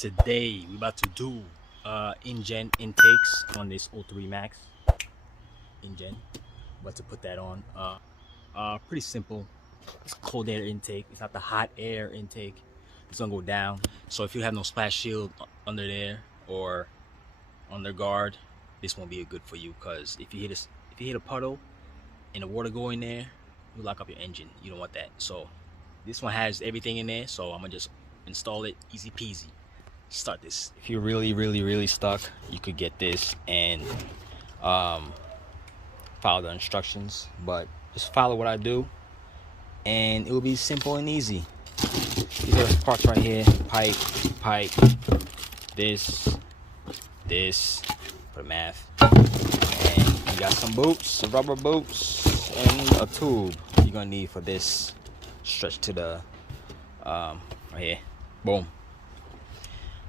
Today we about to do injen intakes on this 03 Max injen. About to put that on. Pretty simple. It's cold air intake. It's not the hot air intake. It's gonna go down. So if you have no splash shield under there or under guard, this won't be good for you. Cause if you hit a puddle and the water go in there, you lock up your engine. You don't want that. So this one has everything in there. So I'm gonna just install it, easy peasy. Start this. If you're really stuck, you could get this and follow the instructions, but just follow what I do and it will be simple and easy. These are the parts right here: pipe, this for the math, and you got some boots, some rubber boots, and a tube you're gonna need for this stretch to the right here. Boom.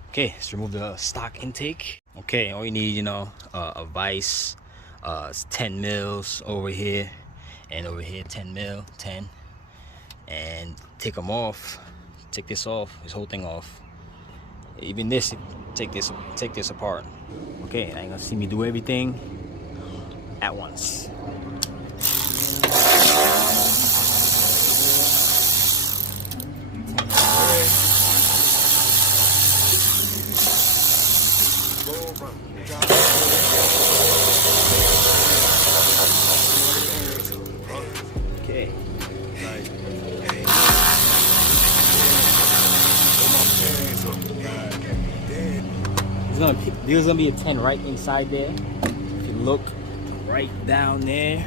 Okay, let's remove the stock intake. Okay, all you need, a vise. It's 10 mils over here, and over here 10 mil, 10. And take them off. Take this off, this whole thing off. Even this, take this apart. Okay, now you're gonna see me do everything at once. Okay. There's gonna be a 10 right inside there. If you look right down there,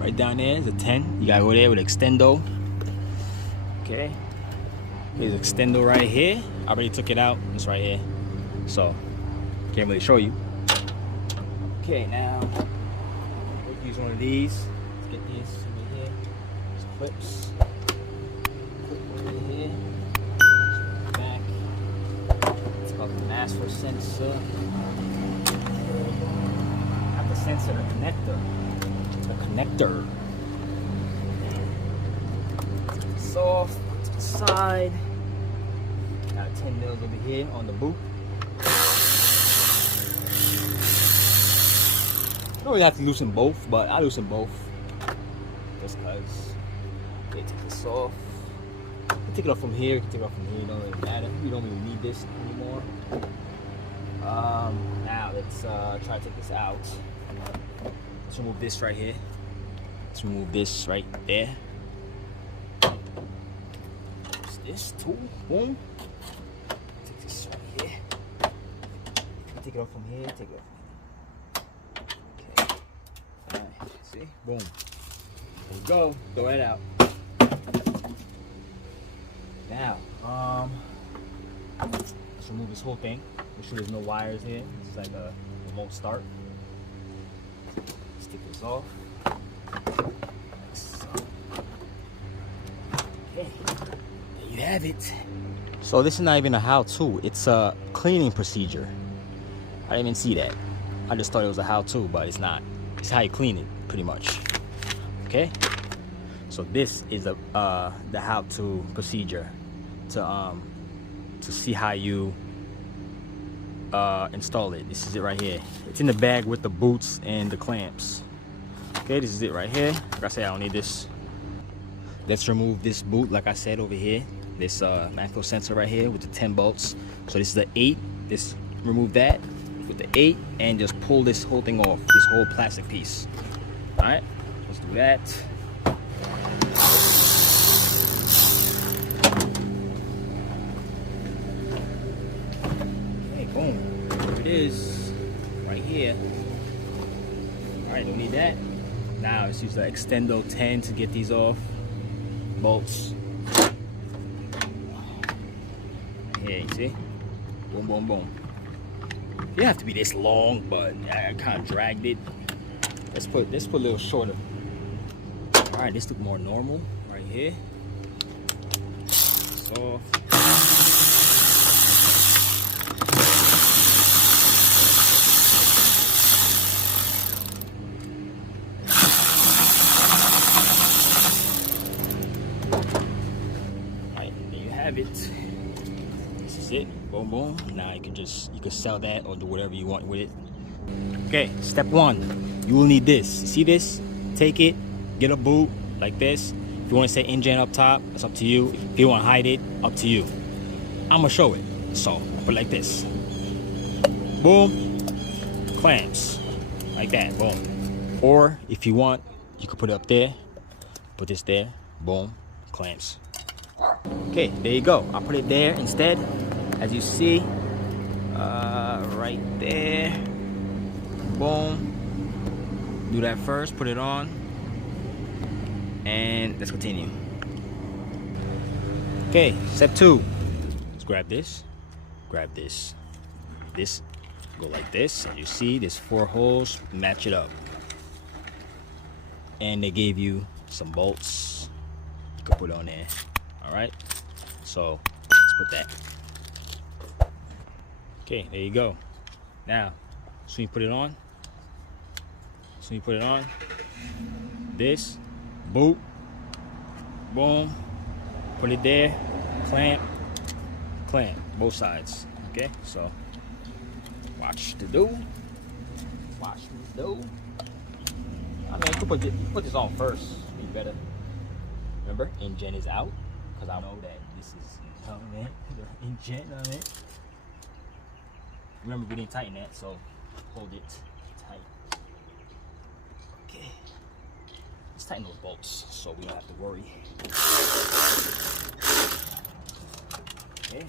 there's a 10. You gotta go there with extendo. Okay. Here's extendo right here. I already took it out. It's right here. So can't really show you. Okay, now we'll use one of these. Let's get this over here. These clips. Clip over here. Back. It's called the master sensor. Not the sensor, the connector. The connector. Take this off to the side. Got 10 mils over here on the boot. You don't really have to loosen both, but I loosen both just because. Okay, take this off. You can take it off from here, you can take it off from here, it don't really matter. You don't really need this anymore. Now let's try to take this out. Let's remove this right here. Let's remove this right there. What's this tool? Boom. Take this right here. Take it off from here, take it off. See? Boom. There we go. Throw that out. Now, let's remove this whole thing. Make sure there's no wires here. This is like a remote start. Let's take this off. Okay. There you have it. So this is not even a how-to. It's a cleaning procedure. I didn't even see that. I just thought it was a how-to, but it's not. It's how you clean it, pretty much. Okay, so this is the how-to procedure to see how you install it. This is it right here. It's in the bag with the boots and the clamps. Okay, this is it right here. Like I said, I don't need this. Let's remove this boot, like I said, over here. This macro sensor right here with the 10 bolts. So this is the 8. This remove that with the 8 and just pull this whole thing off, this whole plastic piece. All right, let's do that. Okay, boom, there it is right here. All right, don't need that. Now let's use the extendo 10 to get these off. Bolts here, you see? Boom, boom, boom. You don't have to be this long, but I kind of dragged it. Let's put a little shorter. All right, this look more normal right here. Soft. All right, there you have it. This is That's it. Boom, boom. Now you can sell that or do whatever you want with it. Okay, step one. You will need this. See this? Take it, get a boot like this. If you want to say injen up top, it's up to you. If you want to hide it, up to you. I'm gonna show it. So put it like this. Boom. Clamps. Like that. Boom. Or if you want, you could put it up there. Put this there. Boom. Clamps. Okay, there you go. I'll put it there instead. As you see, right there. Boom. Do that first. Put it on. And let's continue. Okay, step two. Let's grab this. Grab this. This. Go like this. As you see, there's 4 holes. Match it up. And they gave you some bolts. You can put on there. Alright. So let's put that. Okay, there you go. Now, so you put it on. So you put it on. This. Boot. Boom. Put it there. Clamp. Clamp. Both sides. Okay, so watch the do. Watch me do. I mean, you could put this on first. Be better. Remember, injen is out. Because I know that this is, you know what I mean? Injen, you know what I mean? Remember, we didn't tighten that, so hold it tight. Okay. Let's tighten those bolts so we don't have to worry. Okay.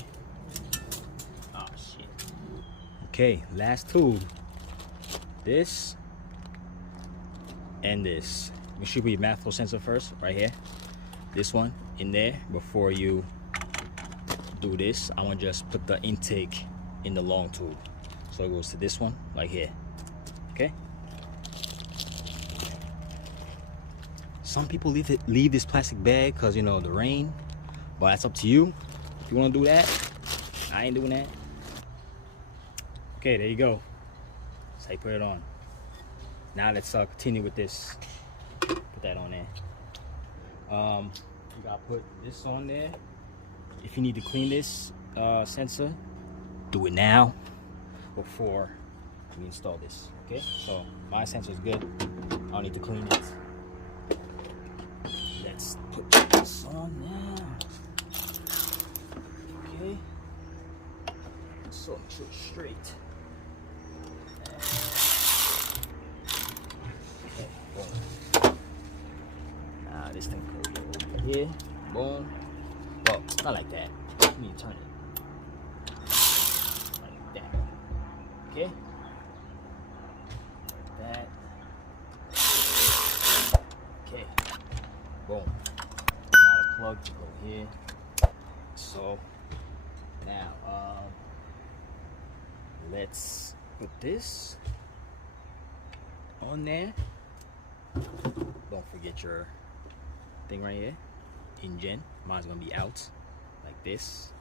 Oh, shit. Okay, last tool. This and this. Make sure you put your mouth flow sensor first, right here. This one in there before you do this. I want to just put the intake in the long tube. So it goes to this one, right here. Okay? Some people leave this plastic bag because, you know, the rain. But that's up to you. If you want to do that, I ain't doing that. Okay, there you go. That's how you put it on. Now let's continue with this. Put that on there. You gotta put this on there. If you need to clean this sensor, do it now before we install this. Okay, so my sensor is good. I don't need to clean it. Let's put this on now. Okay, so make sure it's straight. Okay, boom. Now this thing goes over here. Boom. Well, not like that. Let me turn it. Like that. Okay? Like that. Okay. Boom. Now the plug to go here. So now let's put this on there. Don't forget your thing right here. Injen. Mine's gonna be out like this.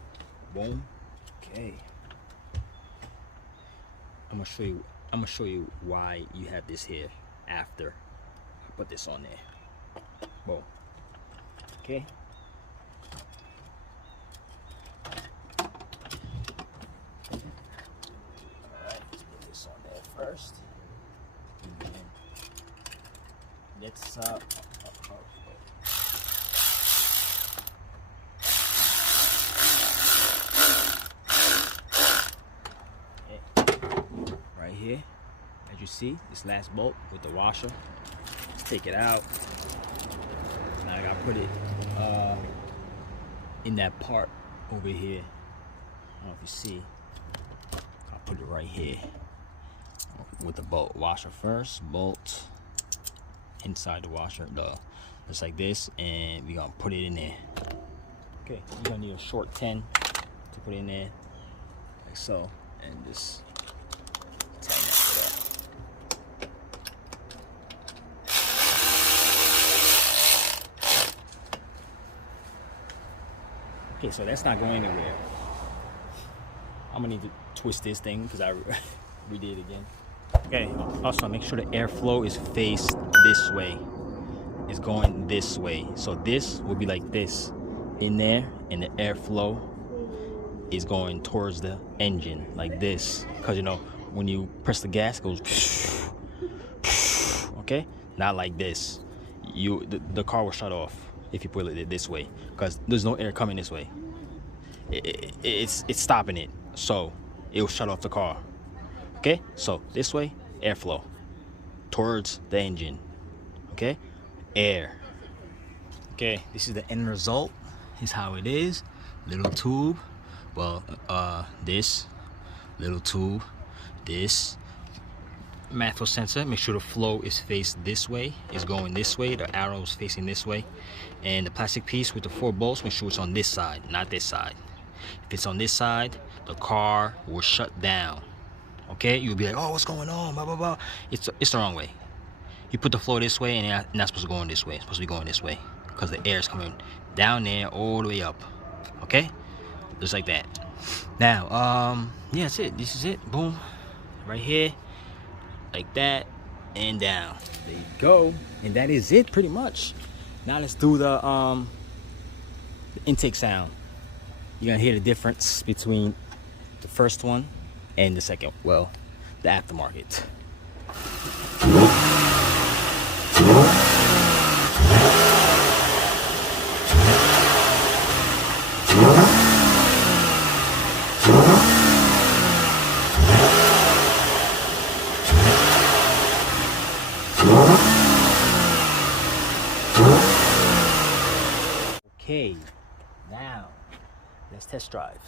Boom. Okay. I'm gonna show you why you have this here after I put this on there. Boom. Okay. Alright, let's put this on there first. And then let's here, as you see, this last bolt with the washer. Let's take it out. Now I gotta put it in that part over here. I don't know if you see. I'll put it right here with the bolt washer first. Bolt inside the washer, just like this, and we're gonna put it in there. Okay, you're gonna need a short 10 to put in there, like so, and just okay, so that's not going anywhere. I'm gonna need to twist this thing because I redid it again. Okay, also make sure the airflow is faced this way. It's going this way. So this will be like this in there, and the airflow is going towards the engine like this, because you know when you press the gas, it goes okay, not like this. The car will shut off if you put it this way, because there's no air coming this way. It's stopping it, so it will shut off the car. Okay, so this way, airflow towards the engine. Okay, air. Okay, this is the end result. Here's how it is. Little tube. Well, this little tube. This manifold sensor. Make sure the flow is faced this way. Is going this way. The arrow is facing this way. And the plastic piece with the 4 bolts. Make sure it's on this side, not this side. If it's on this side, the car will shut down. Okay, you'll be like, oh, what's going on? Blah blah blah. It's the wrong way. You put the flow this way, and you're not supposed to go on this way. It's supposed to be going this way, because the air is coming down there all the way up. Okay, just like that. Now, yeah, that's it. This is it. Boom, right here, like that, and down. There you go. And that is it, pretty much. Now let's do the intake sound. You're gonna hear the difference between the first one and the second, well, the aftermarket. Okay, now let's test drive.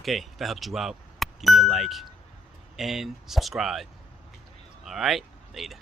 Okay, if that helped you out, give me a like and subscribe. All right, later.